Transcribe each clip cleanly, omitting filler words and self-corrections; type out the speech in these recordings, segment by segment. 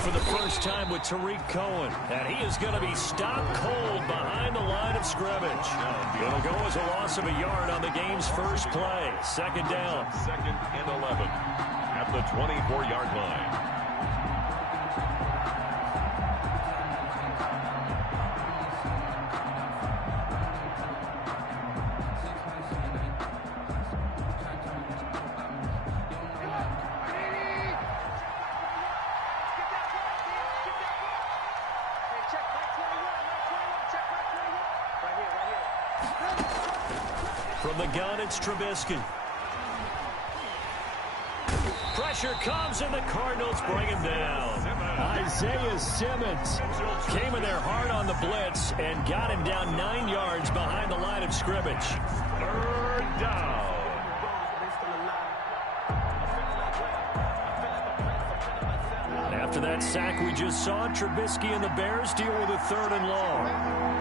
for the first time with Tariq Cohen. And he is going to be stopped cold behind the line of scrimmage. It'll go as a loss of a yard on the game's first play. Second down. 2nd and 11 at the 24-yard line. From the gun, it's Trubisky. Pressure comes, and the Cardinals bring him down. Isaiah Simmons came in there hard on the blitz and got him down 9 yards behind the line of scrimmage. 3rd down. After that sack we just saw, Trubisky and the Bears deal with a 3rd and long.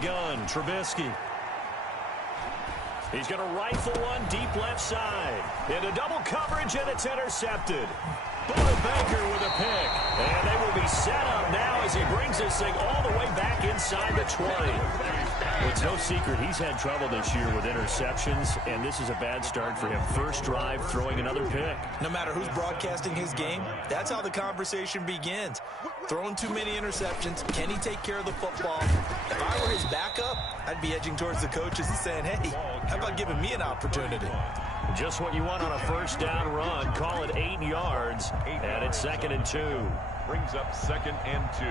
Gun, Trubisky. He's going to rifle one deep left side. Into double coverage, and it's intercepted. Buda Baker with a pick. And they will be set up now as he brings this thing all the way back inside the 20. It's no secret he's had trouble this year with interceptions, and this is a bad start for him. First drive, throwing another pick. No matter who's broadcasting his game, that's how the conversation begins. Throwing too many interceptions, can he take care of the football? If I were his backup, I'd be edging towards the coaches and saying, hey, how about giving me an opportunity? Just what you want on a first down run. Call it 8 yards, and it's 2nd and 2. Brings up 2nd and 2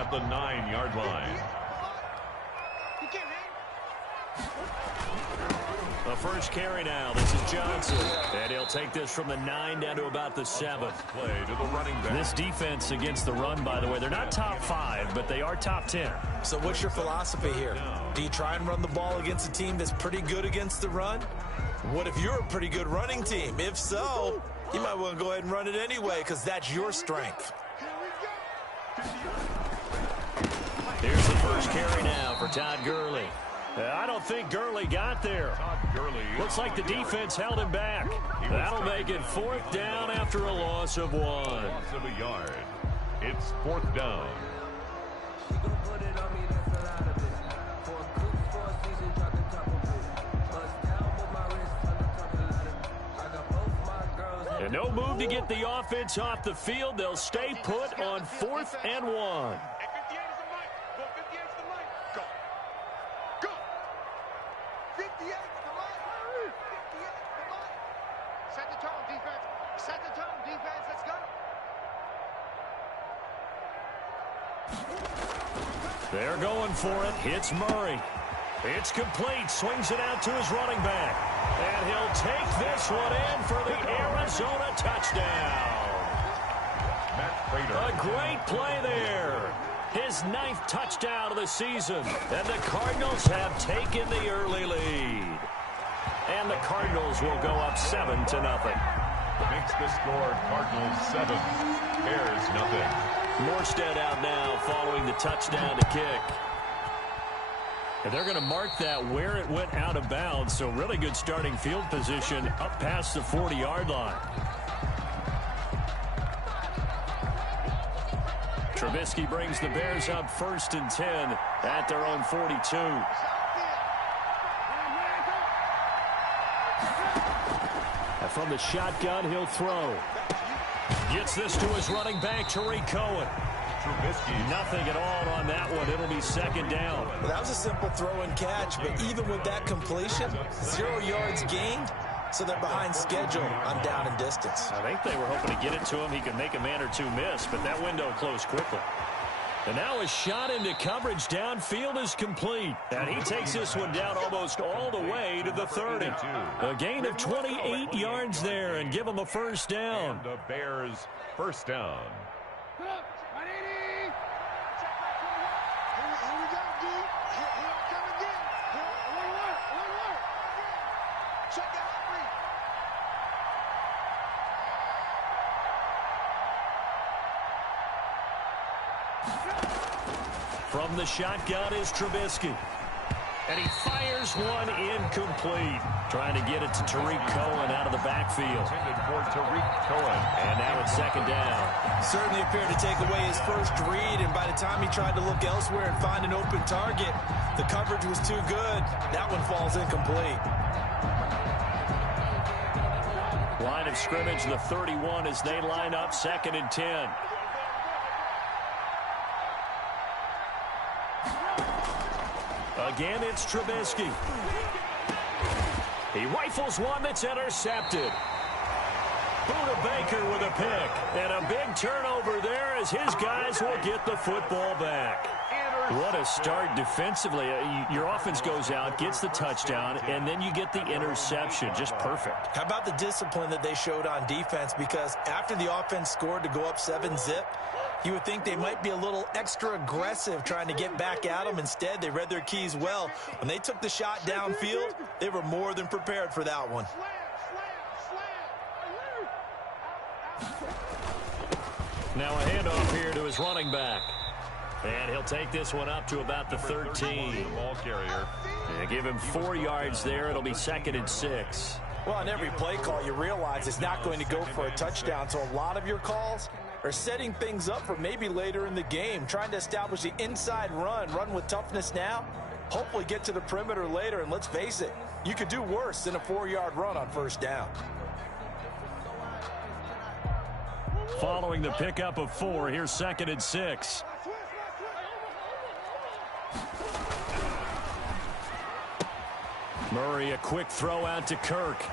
at the 9-yard line. The first carry now. This is Johnson. And he'll take this from the 9 down to about the 7. Play to the running back. This defense against the run, by the way, they're not top 5, but they are top 10. So what's your philosophy here? Do you try and run the ball against a team that's pretty good against the run? What if you're a pretty good running team? If so, you might want to go ahead and run it anyway because that's your strength. Here's the first carry now for Todd Gurley. I don't think Gurley got there. Looks like the defense held him back. That'll make it 4th down after a loss of 1. Loss of a yard. It's 4th down. And no move to get the offense off the field. They'll stay put on 4th and 1. They're going for it. Hits Murray. It's complete. Swings it out to his running back. And he'll take this one in for the Arizona touchdown. A great play there. His 9th touchdown of the season. And the Cardinals have taken the early lead. And the Cardinals will go up 7-0. Makes the score Cardinals 7, Bears nothing. Morstead out now following the touchdown to kick. And they're going to mark that where it went out of bounds, so really good starting field position up past the 40-yard line. Trubisky brings the Bears up 1st and 10 at their own 42. And from the shotgun, he'll throw. Gets this to his running back, Tariq Cohen. Trubisky. Nothing at all on that one. It'll be 2nd down. Well, that was a simple throw and catch, but even with that completion, 0 yards gained, so they're behind schedule on down and distance. I think they were hoping to get it to him. He could make a man or two miss, but that window closed quickly. And now a shot into coverage downfield is complete. And he takes this one down almost all the way to the 30. A gain of 28 yards there and give him a first down. And the Bears first down. From the shotgun is Trubisky. And he fires one incomplete. Trying to get it to Tariq Cohen out of the backfield. Intended for Tariq Cohen. And now it's second down. Certainly appeared to take away his first read, and by the time he tried to look elsewhere and find an open target, the coverage was too good. That one falls incomplete. Line of scrimmage, the 31 as they line up, 2nd and 10. Again, it's Trubisky. He rifles one that's intercepted. Buda Baker with a pick. And a big turnover there as his guys will get the football back. What a start defensively. Your offense goes out, gets the touchdown, and then you get the interception. Just perfect. How about the discipline that they showed on defense? Because after the offense scored to go up 7-zip, you would think they might be a little extra aggressive trying to get back at them. Instead, they read their keys well. When they took the shot downfield, they were more than prepared for that one. Now a handoff here to his running back. And he'll take this one up to about the 13. Ball carrier. And give him 4 yards there. It'll be 2nd and 6. Well, on every play call, you realize it's not going to go for a touchdown. So a lot of your calls are setting things up for maybe later in the game, trying to establish the inside run with toughness now, hopefully get to the perimeter later. And let's face it, you could do worse than a 4-yard run on first down. Following the pickup of 4, here's 2nd and 6. Murray, a quick throw out to Kirk.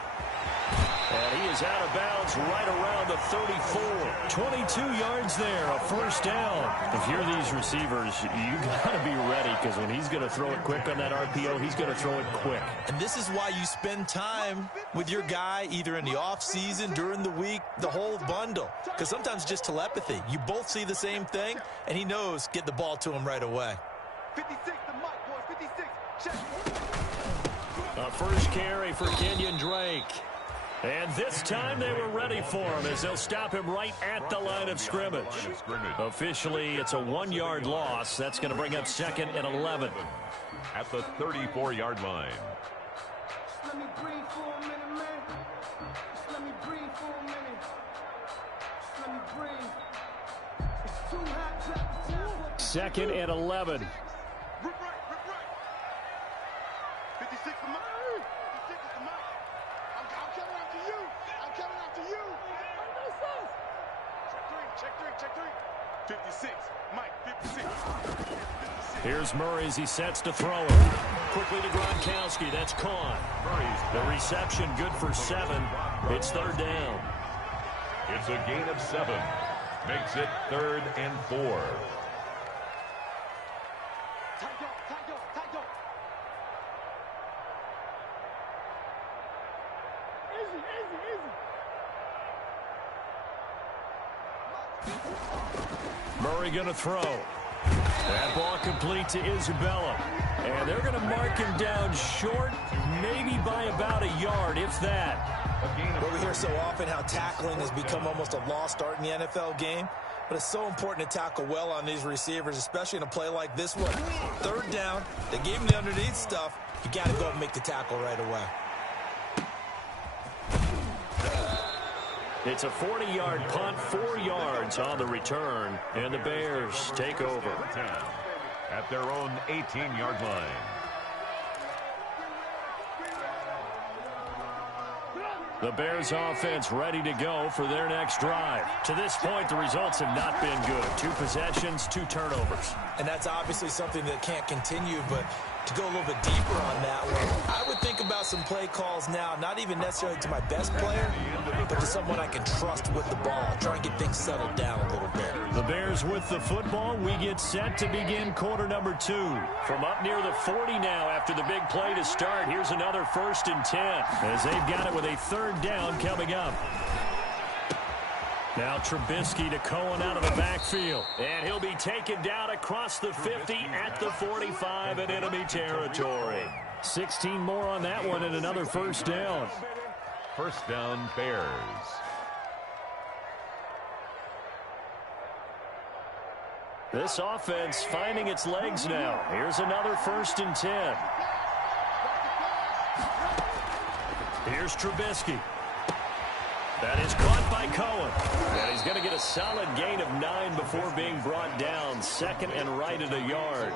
And he is out of bounds right around the 34. 22 yards there, a first down. If you're these receivers, you got to be ready, because when he's going to throw it quick on that RPO, he's going to throw it quick. And this is why you spend time with your guy either in the offseason, during the week, the whole bundle. Because sometimes just telepathy. You both see the same thing, and he knows get the ball to him right away. 56, the mic, boys, 56. Check. A first carry for Kenyon Drake. And this time they were ready for him as they'll stop him right at the line of scrimmage. Officially, it's a 1-yard loss. That's going to bring up 2nd and 11. At the 34-yard line. Let me breathe for a minute, man. Let me breathe for a minute. Let me breathe. It's too hot, drop the tempo. 2nd and 11. Rip right. 56 the mic. 56 is the mic. I'm coming out to you. I'm coming out to you. Check three. 56. Mike, 56. 56. Here's Murray as he sets to throw it. Quickly to Gronkowski. That's caught. The reception good for 7. It's 3rd down. It's a gain of 7. Makes it 3rd and 4. Tight go. Easy. Murray going to throw. That ball complete to Isabella. And they're going to mark him down short, maybe by about a yard, if that. Well, we hear so often how tackling has become almost a lost art in the NFL game. But it's so important to tackle well on these receivers, especially in a play like this one. 3rd down, they gave him the underneath stuff. You got to go and make the tackle right away. It's a 40-yard punt, 4 yards on the return, and the Bears take over. At their own 18-yard line. The Bears offense ready to go for their next drive. To this point, the results have not been good. 2 possessions, 2 turnovers. And that's obviously something that can't continue, but to go a little bit deeper on that one, I would think about some play calls now, not even necessarily to my best player, but to someone I can trust with the ball. Try and get things settled down a little bit. The Bears with the football. We get set to begin quarter number 2. From up near the 40 now after the big play to start. Here's another 1st and 10 as they've got it with a 3rd down coming up. Now Trubisky to Cohen out of the backfield. And he'll be taken down across the 50 at the 45 in enemy territory. 16 more on that one and another 1st down. 1st down, Bears. This offense finding its legs now. Here's another 1st and 10. Here's Trubisky. That is caught by Cohen. And he's going to get a solid gain of 9 before being brought down. 2nd and right at a yard.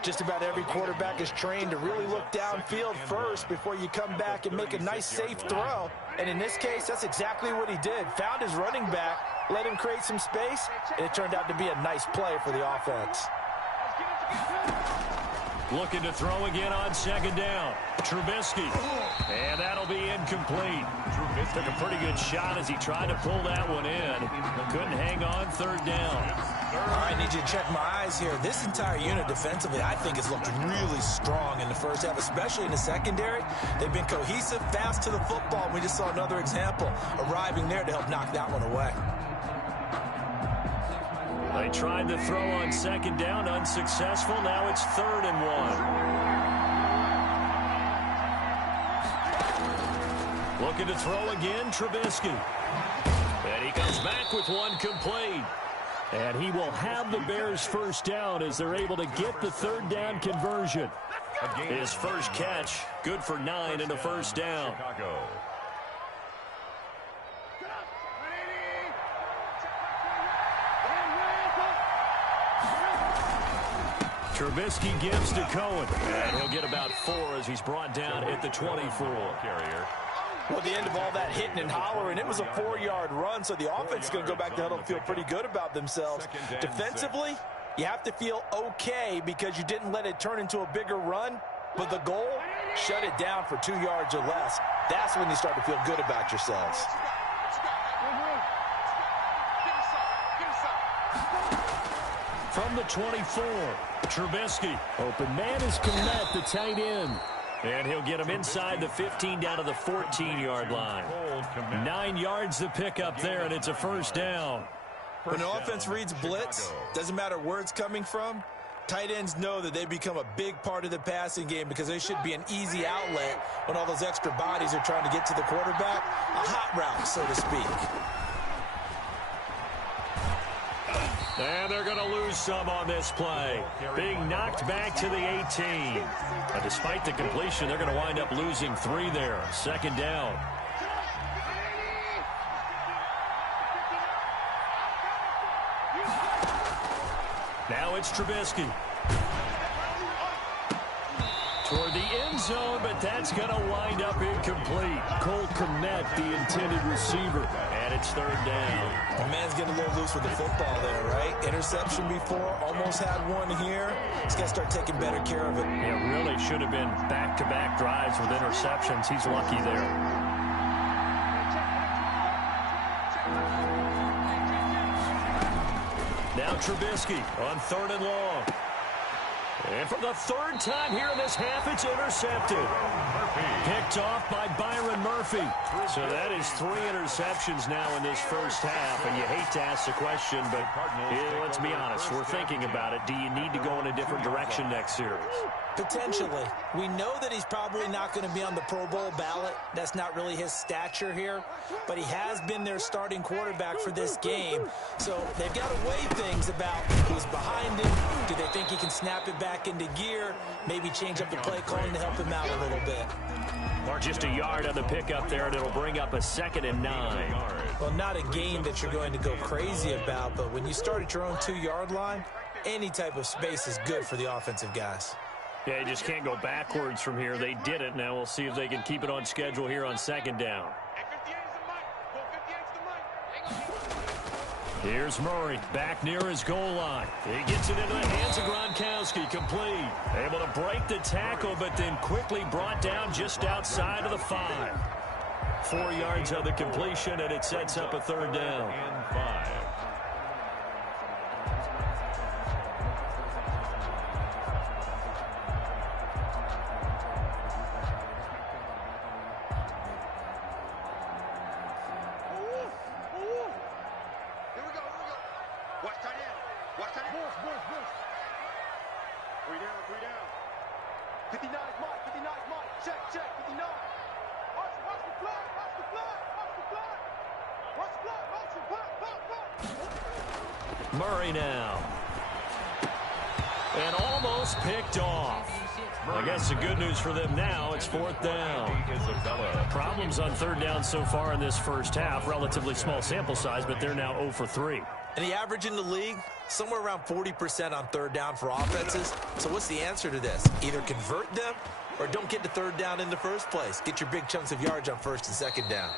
Just about every quarterback is trained to really look downfield first before you come back and make a nice, safe throw. And in this case, that's exactly what he did. Found his running back, let him create some space, and it turned out to be a nice play for the offense. Looking to throw again on 2nd down. Trubisky. And that'll be incomplete. Took a pretty good shot as he tried to pull that one in. Couldn't hang on 3rd down. All right, I need you to check my eyes here. This entire unit defensively, I think, has looked really strong in the first half, especially in the secondary. They've been cohesive, fast to the football. We just saw another example arriving there to help knock that one away. They tried to throw on 2nd down, unsuccessful. Now it's 3rd and 1. Looking to throw again, Trubisky. And he comes back with one complete. And he will have the Bears' 1st down as they're able to get the 3rd down conversion. His first catch, good for 9 and a 1st down. Trubisky gives to Cohen. And he'll get about 4 as he's brought down at the 24. Well, at the end of all that hitting and hollering, it was a 4-yard run, so the offense is going to go back to huddle and feel pretty good about themselves. Defensively, you have to feel okay because you didn't let it turn into a bigger run, but the goal, shut it down for 2 yards or less. That's when you start to feel good about yourselves. From the 24, Trubisky. Open man is Komet, the tight end. And he'll get him inside the 15 down to the 14-yard line. 9 yards to pick up there, and it's a 1st down. When an offense reads blitz, doesn't matter where it's coming from, tight ends know that they become a big part of the passing game because they should be an easy outlet when all those extra bodies are trying to get to the quarterback. A hot route, so to speak. And they're going to lose some on this play. Being knocked back to the 18. And despite the completion, they're going to wind up losing 3 there. 2nd down. Now it's Trubisky. Toward the end zone, but that's going to wind up incomplete. Cole Komet, the intended receiver, and it's 3rd down. The man's getting a little loose with the football there, right? Interception before, almost had one here. He's got to start taking better care of it. Yeah, really should have been back-to-back drives with interceptions. He's lucky there. Now Trubisky on 3rd and long. And for the 3rd time here in this half, it's intercepted. Picked off by Byron Murphy. So that is 3 interceptions now in this first half. And you hate to ask the question, but let's be honest. We're thinking about it. Do you need to go in a different direction next series? Potentially. We know that he's probably not going to be on the Pro Bowl ballot. That's not really his stature here. But he has been their starting quarterback for this game. So they've got to weigh things about who's behind him. Do they think he can snap it back into gear? Maybe change up the play calling to help him out a little bit. Or just a yard on the pickup there, and it'll bring up a 2nd and 9. Well, not a gain that you're going to go crazy about, but when you start at your own 2-yard line, any type of space is good for the offensive guys. Yeah, you just can't go backwards from here. They did it. Now we'll see if they can keep it on schedule here on 2nd down. Here's Murray back near his goal line. He gets it into the hands of Gronkowski, complete. Able to break the tackle, but then quickly brought down just outside of the 5. 4 yards of the completion, and it sets up a 3rd down. And 5. Murray now. And almost picked off. I guess the good news for them now, it's 4th down. Problems on 3rd down so far in this first half. Relatively small sample size, but they're now 0 for 3. And the average in the league, somewhere around 40% on 3rd down for offenses. So what's the answer to this? Either convert them or don't get to 3rd down in the first place. Get your big chunks of yards on 1st and 2nd down.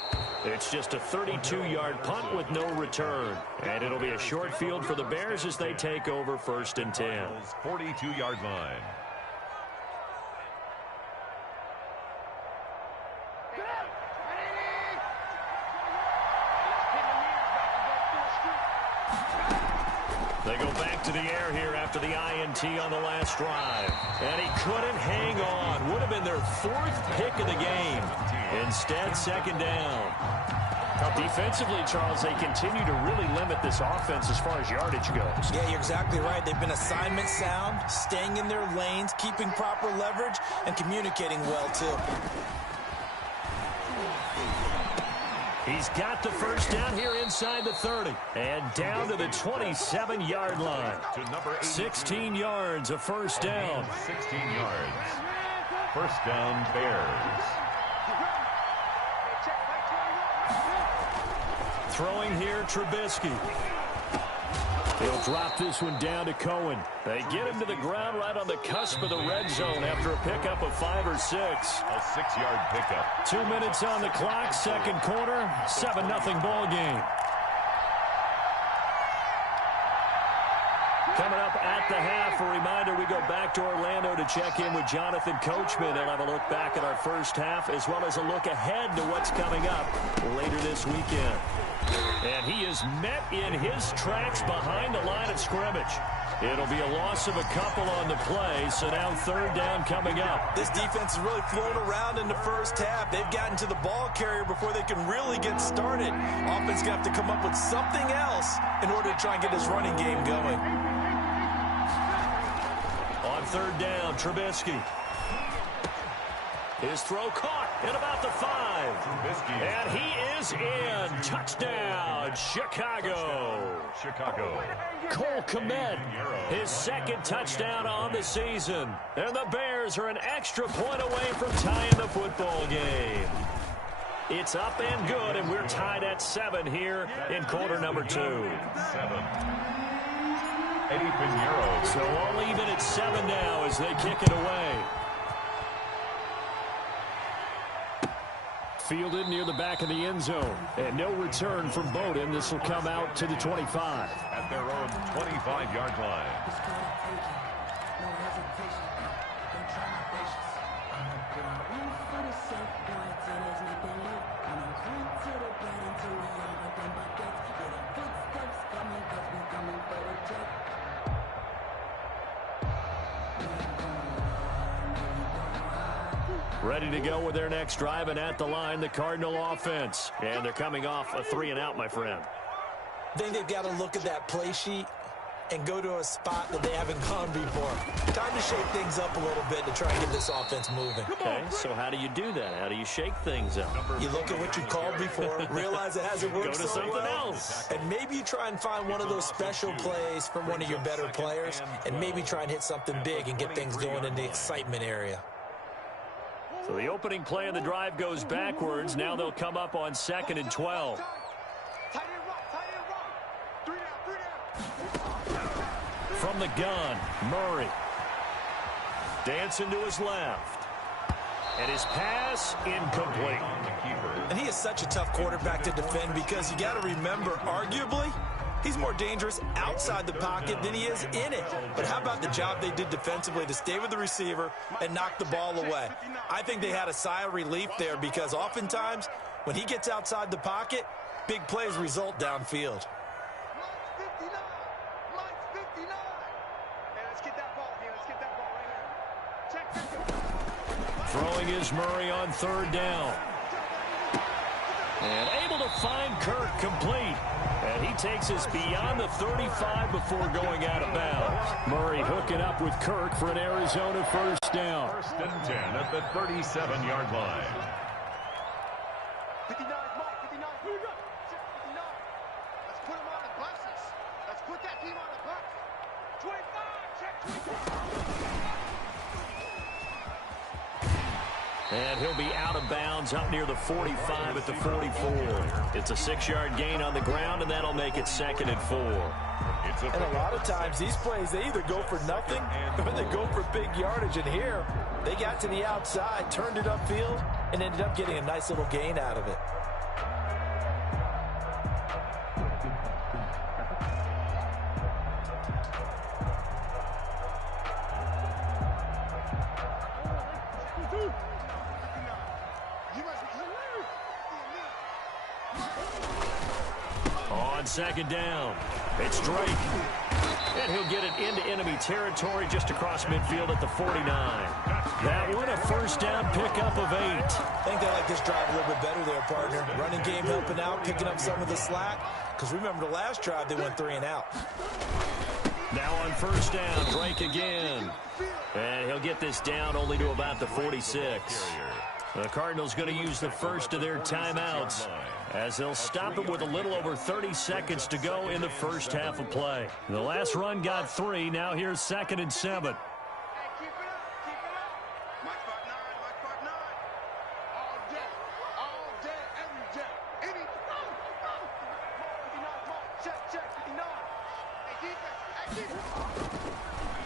It's just a 32-yard punt with no return. And it'll be a short field for the Bears as they take over 1st and 10. 42-yard line. They go back to the air here after the INT on the last drive. And he couldn't hang on. Would have been their 4th pick of the game. Instead, 2nd down. Now, defensively, Charles, they continue to really limit this offense as far as yardage goes. Yeah, you're exactly right. They've been assignment sound, staying in their lanes, keeping proper leverage, and communicating well, too. He's got the 1st down here inside the 30. And down to the 27-yard line. 16 yards of 1st down. 16 yards. 1st down, Bears. Throwing here, Trubisky. He'll drop this one down to Cohen. They get him to the ground right on the cusp of the red zone after a pickup of 5 or 6. A 6-yard pickup. 2 minutes on the clock, 2nd quarter, 7-0 ball game. Coming up at the half, a reminder, we go back to Orlando to check in with Jonathan Coachman. He'll have a look back at our first half as well as a look ahead to what's coming up later this weekend. And he is met in his tracks behind the line of scrimmage. It'll be a loss of a couple on the play, so now 3rd down coming up. This defense has really flown around in the first half. They've gotten to the ball carrier before they can really get started. Offense going to have to come up with something else in order to try and get this running game going. On 3rd down, Trubisky. His throw caught at about the 5. And he is in. Touchdown, Chicago. Cole Kmet, his 2nd touchdown on the season. And the Bears are an extra point away from tying the football game. It's up and good, and we're tied at 7 here in quarter number 2. 7. Eddie Pinheiro. So all even at 7 now as they kick it away. Fielded near the back of the end zone. And no return from Bowden. This will come out to the 25. At their own 25-yard line. Ready to go with their next drive, and at the line, the Cardinal offense. And they're coming off a 3-and-out, my friend. I think they've got to look at that play sheet and go to a spot that they haven't gone before. Time to shake things up a little bit to try and get this offense moving. Okay, so how do you do that? How do you shake things up? You look at what you called before, realize it hasn't worked Go to so something well, else. and maybe you try and find one of those special plays from one of your better players, and maybe try and hit something big and get things going in the excitement area. So the opening play of the drive goes backwards. Now they'll come up on 2nd and 12. From the gun, Murray. Dancing to his left. And his pass incomplete. And he is such a tough quarterback to defend because you got to remember, arguably, he's more dangerous outside the pocket than he is in it. But how about the job they did defensively to stay with the receiver and knock the ball away? I think they had a sigh of relief there because oftentimes when he gets outside the pocket, big plays result downfield. Throwing is Murray on 3rd down. And able to find Kirk complete. And he takes us beyond the 35 before going out of bounds. Murray hooking up with Kirk for an Arizona 1st down. 1st and 10 at the 37-yard line. 59, Mark, 59. 59. Let's put him on the buses. Let's put that team on the bus. And he'll be out of bounds up near the 45 at the 44. It's a 6-yard gain on the ground, and that'll make it 2nd and 4. And a lot of times, these plays, they either go for nothing or they go for big yardage. And here, they got to the outside, turned it upfield, and ended up getting a nice little gain out of it. On 2nd down, it's Drake. And he'll get it into enemy territory just across midfield at the 49. That one, a 1st down pickup of 8. I think they like this drive a little bit better there, partner. Running game helping out, picking up some of the slack. Because remember the last drive, they went 3 and out. Now on 1st down, Drake again. And he'll get this down only to about the 46. The Cardinals going to use the first of their timeouts as they'll stop it with a little over 30 seconds to go in the first half of play. The last run got 3. Now here's 2nd and 7.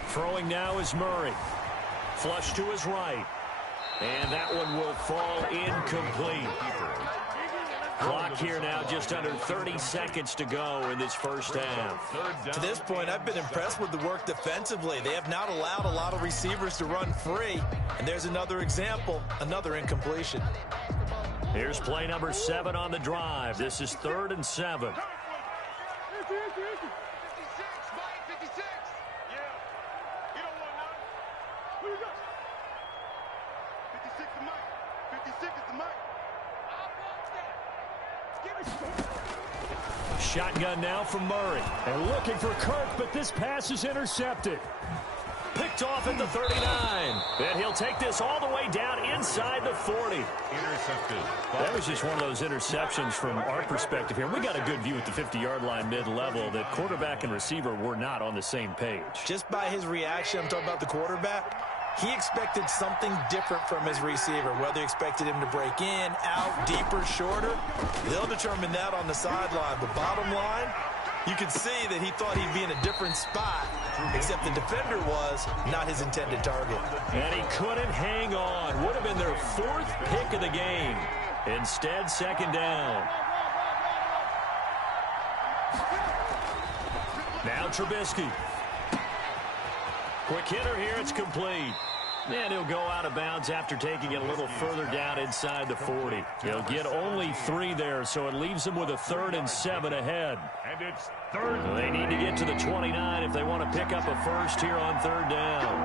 Throwing now is Murray. Flush to his right. And that one will fall incomplete. Clock here now, just under 30 seconds to go in this first half. To this point, I've been impressed with the work defensively. They have not allowed a lot of receivers to run free. And there's another example, another incompletion. Here's play number 7 on the drive. This is 3rd and 7. Shotgun now from Murray. And looking for Kirk, but this pass is intercepted. Picked off at the 39. And he'll take this all the way down inside the 40. Intercepted. That was just one of those interceptions from our perspective here. We got a good view at the 50-yard line mid-level that quarterback and receiver were not on the same page. Just by his reaction, I'm talking about the quarterback, he expected something different from his receiver, whether he expected him to break in, out, deeper, shorter. They'll determine that on the sideline. The bottom line, you could see that he thought he'd be in a different spot, except the defender was not his intended target. And he couldn't hang on. Would have been their 4th pick of the game. Instead, 2nd down. Now Trubisky. Quick hitter here, it's complete. And he'll go out of bounds after taking it a little further down inside the 40. He'll get only 3 there, so it leaves him with a 3rd and 7 ahead. And it's 3rd. They need to get to the 29 if they want to pick up a first here on 3rd down.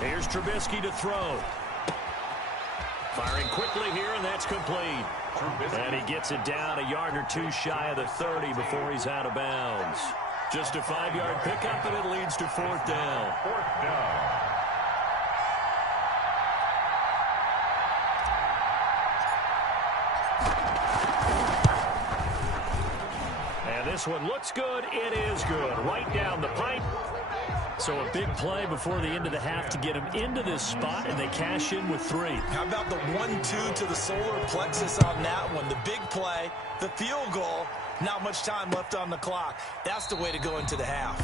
Here's Trubisky to throw. Firing quickly here, and that's complete. And he gets it down a yard or 2 shy of the 30 before he's out of bounds. Just a 5-yard pickup, and it leads to 4th down. 4th down. And this one looks good. It is good. Right down the pipe. So a big play before the end of the half to get him into this spot, and they cash in with 3. How about the 1-2 to the solar plexus on that one? The big play, the field goal, not much time left on the clock. That's the way to go into the half.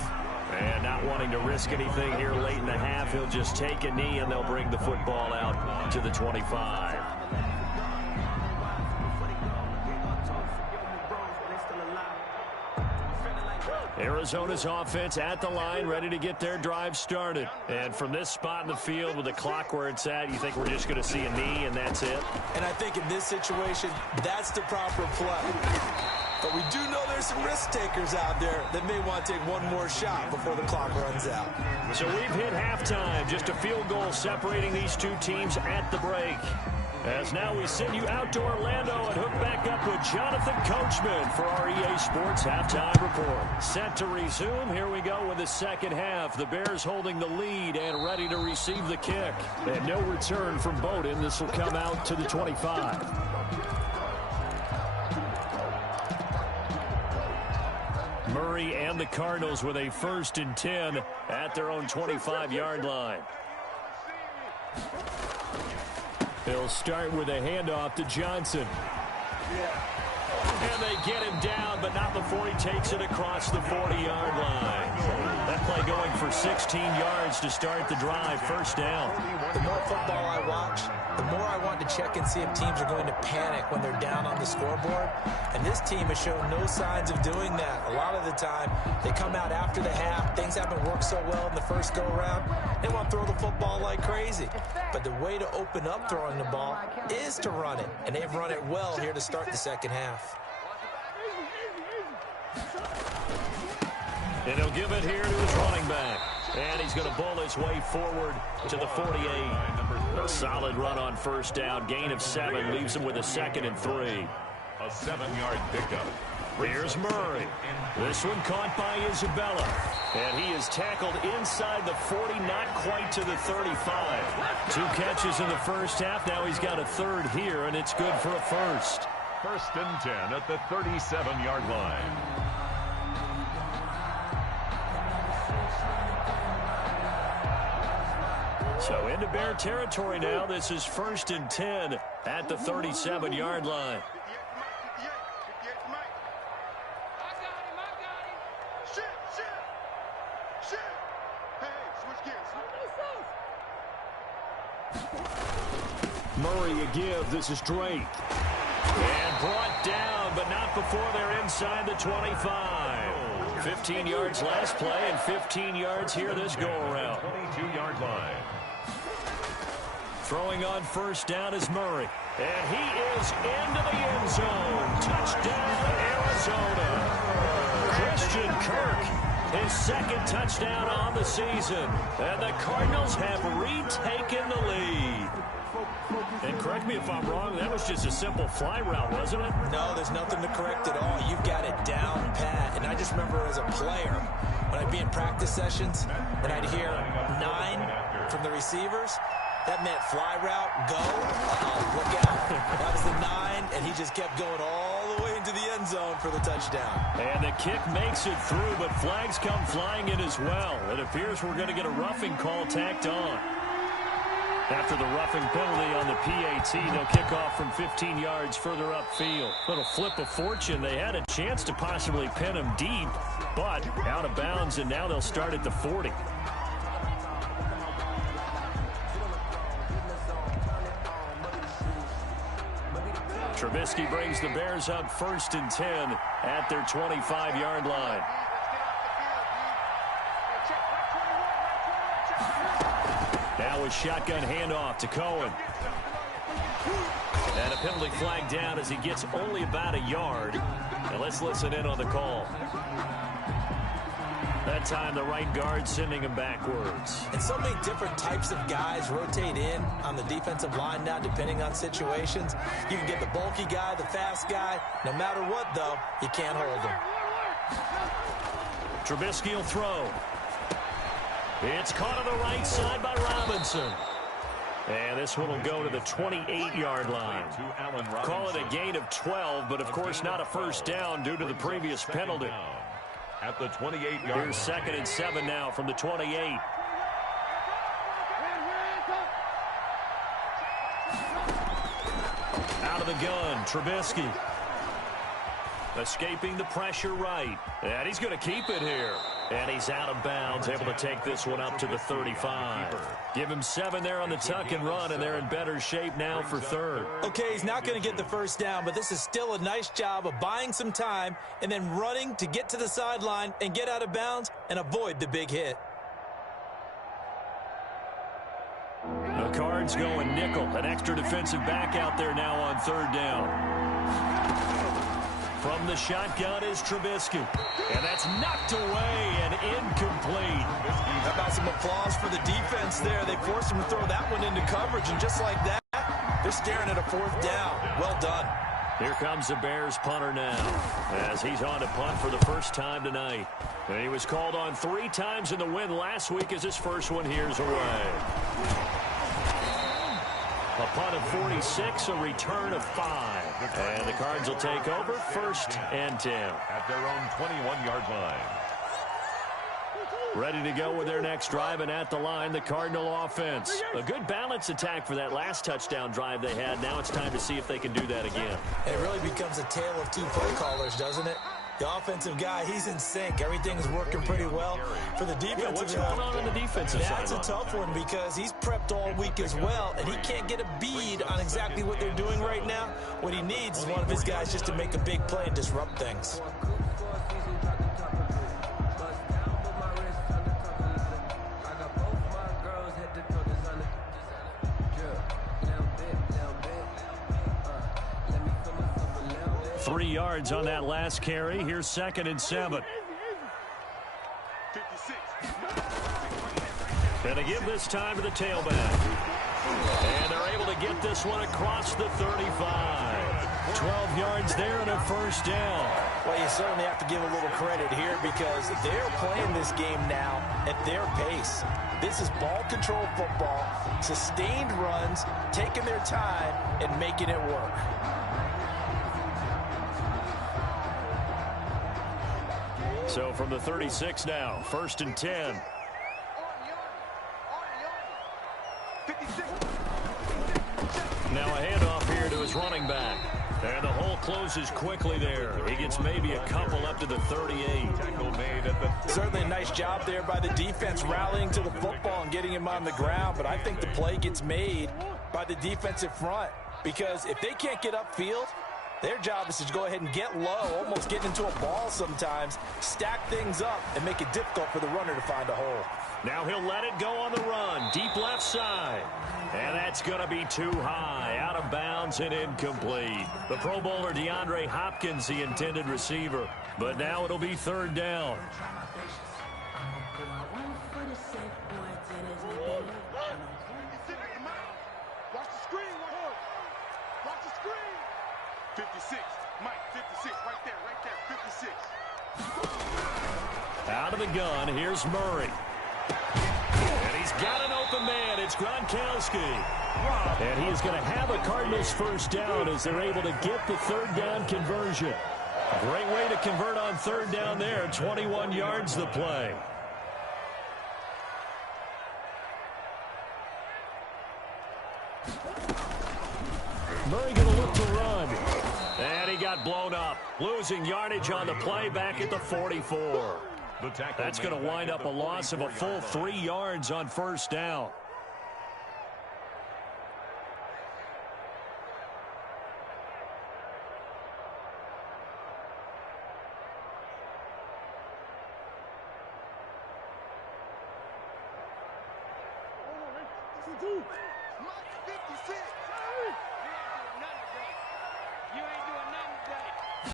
And not wanting to risk anything here late in the half, he'll just take a knee, and they'll bring the football out to the 25. Arizona's offense at the line, ready to get their drive started. And from this spot in the field with the clock where it's at, you think we're just going to see a knee and that's it? And I think in this situation, that's the proper play. But we do know there's some risk takers out there that may want to take one more shot before the clock runs out. So we've hit halftime. Just a field goal separating these two teams at the break. As now we send you out to Orlando and hook back up with Jonathan Coachman for our EA Sports Halftime Report. Set to resume. Here we go with the second half. The Bears holding the lead and ready to receive the kick. And no return from Bowden. This will come out to the 25. Murray and the Cardinals with a 1st and 10 at their own 25-yard line. They'll start with a handoff to Johnson. And they get him down, but not before he takes it across the 40-yard line. That play going for 16 yards to start the drive. 1st down. The more football I watch, the more I want to check and see if teams are going to panic when they're down on the scoreboard. And this team has shown no signs of doing that. A lot of the time, they come out after the half. Things haven't worked so well in the first go-around. They want to throw the football like crazy. But the way to open up throwing the ball is to run it. And they've run it well here to start the second half. And he'll give it here to his running back. And he's going to bull his way forward to the 48. A solid run on 1st down. Gain of 7 leaves him with a 2nd and 3. A 7-yard pickup. Here's Murray. This one caught by Isabella. And he is tackled inside the 40, not quite to the 35. 2 catches in the first half. Now he's got a 3rd here, and it's good for a 1st. 1st and 10 at the 37-yard line. So into Bear territory now. This is 1st and 10 at the 37-yard line. Murray a give. This is Drake. And brought down, but not before they're inside the 25. 15 yards last play and 15 yards here this go-around. 22-yard line. Throwing on 1st down is Murray. And he is into the end zone. Touchdown, Arizona. Christian Kirk, his 2nd touchdown on the season. And the Cardinals have retaken the lead. And correct me if I'm wrong, that was just a simple fly route, wasn't it? No, there's nothing to correct at all. You've got it down pat. And I just remember as a player, when I'd be in practice sessions, and I'd hear 9 from the receivers, that meant fly route, go. Look out. That was the 9, and he just kept going all the way into the end zone for the touchdown. And the kick makes it through, but flags come flying in as well. It appears we're going to get a roughing call tacked on. After the roughing penalty on the PAT, they'll kick off from 15 yards further upfield. Little flip of fortune. They had a chance to possibly pin him deep, but out of bounds, and now they'll start at the 40. Trubisky brings the Bears up 1st and 10 at their 25-yard line. Now a shotgun handoff to Cohen. And a penalty flag down as he gets only about a yard. And let's listen in on the call. That time the right guard sending him backwards. And so many different types of guys rotate in on the defensive line now depending on situations. You can get the bulky guy, the fast guy. No matter what, though, you can't hold him. Trubisky will throw. It's caught on the right side by Robinson. And this one will go to the 28-yard line. Call it a gain of 12, but of course not a 1st down due to the previous penalty. At the 28-yard line. Here's 2nd and 7 now from the 28. Out of the gun, Trubisky. Escaping the pressure right. And he's going to keep it here. And he's out of bounds, able to take this one up to the 35. Give him 7 there on the tuck and run, and they're in better shape now for 3rd. Okay, he's not going to get the 1st down, but this is still a nice job of buying some time and then running to get to the sideline and get out of bounds and avoid the big hit. The Cards going nickel. An extra defensive back out there now on 3rd down. From the shotgun is Trubisky. And that's knocked away and incomplete. How about some applause for the defense there? They forced him to throw that one into coverage, and just like that, they're staring at a 4th down. Well done. Here comes the Bears punter now as he's on to punt for the first time tonight. And he was called on 3 times in the win last week as his first one here's away. A punt of 46, a return of 5. And the Cards will take over 1st and 10. At their own 21-yard line. Ready to go with their next drive, and at the line, the Cardinal offense. A good balance attack for that last touchdown drive they had. Now it's time to see if they can do that again. It really becomes a tale of two play callers, doesn't it? The offensive guy, he's in sync. Everything's working pretty well. For the defensive what's going on the defensive side? That's a tough one because he's prepped all week as well, and he can't get a bead on exactly what they're doing right now. What he needs is one of his guys just to make a big play and disrupt things. Three yards on that last carry. Here's 2nd and 7. And they give this time to the tailback. And they're able to get this one across the 35. 12 yards there and a 1st down. Well, you certainly have to give a little credit here because they're playing this game now at their pace. This is ball control football, sustained runs, taking their time and making it work. So from the 36 now, 1st and 10. Now a handoff here to his running back. And the hole closes quickly there. He gets maybe a couple up to the 38. Tackle made at the Certainly a nice job there by the defense rallying to the football and getting him on the ground. But I think the play gets made by the defensive front because if they can't get upfield, their job is to go ahead and get low, almost get into a ball sometimes, stack things up, and make it difficult for the runner to find a hole. Now he'll let it go on the run, deep left side. And that's going to be too high, out of bounds and incomplete. The Pro Bowler DeAndre Hopkins, the intended receiver. But now it'll be 3rd down. Watch the screen, watch the screen. 56, Mike, 56, right there, 56. Out of the gun, here's Murray. And he's got an open man. It's Gronkowski. And he is going to have a Cardinals 1st down as they're able to get the 3rd down conversion. Great way to convert on 3rd down there. 21 yards the play. Murray going to look to run. And he got blown up. Losing yardage on the play back at the 44. That's going to wind up a loss of a full 3 yards on 1st down.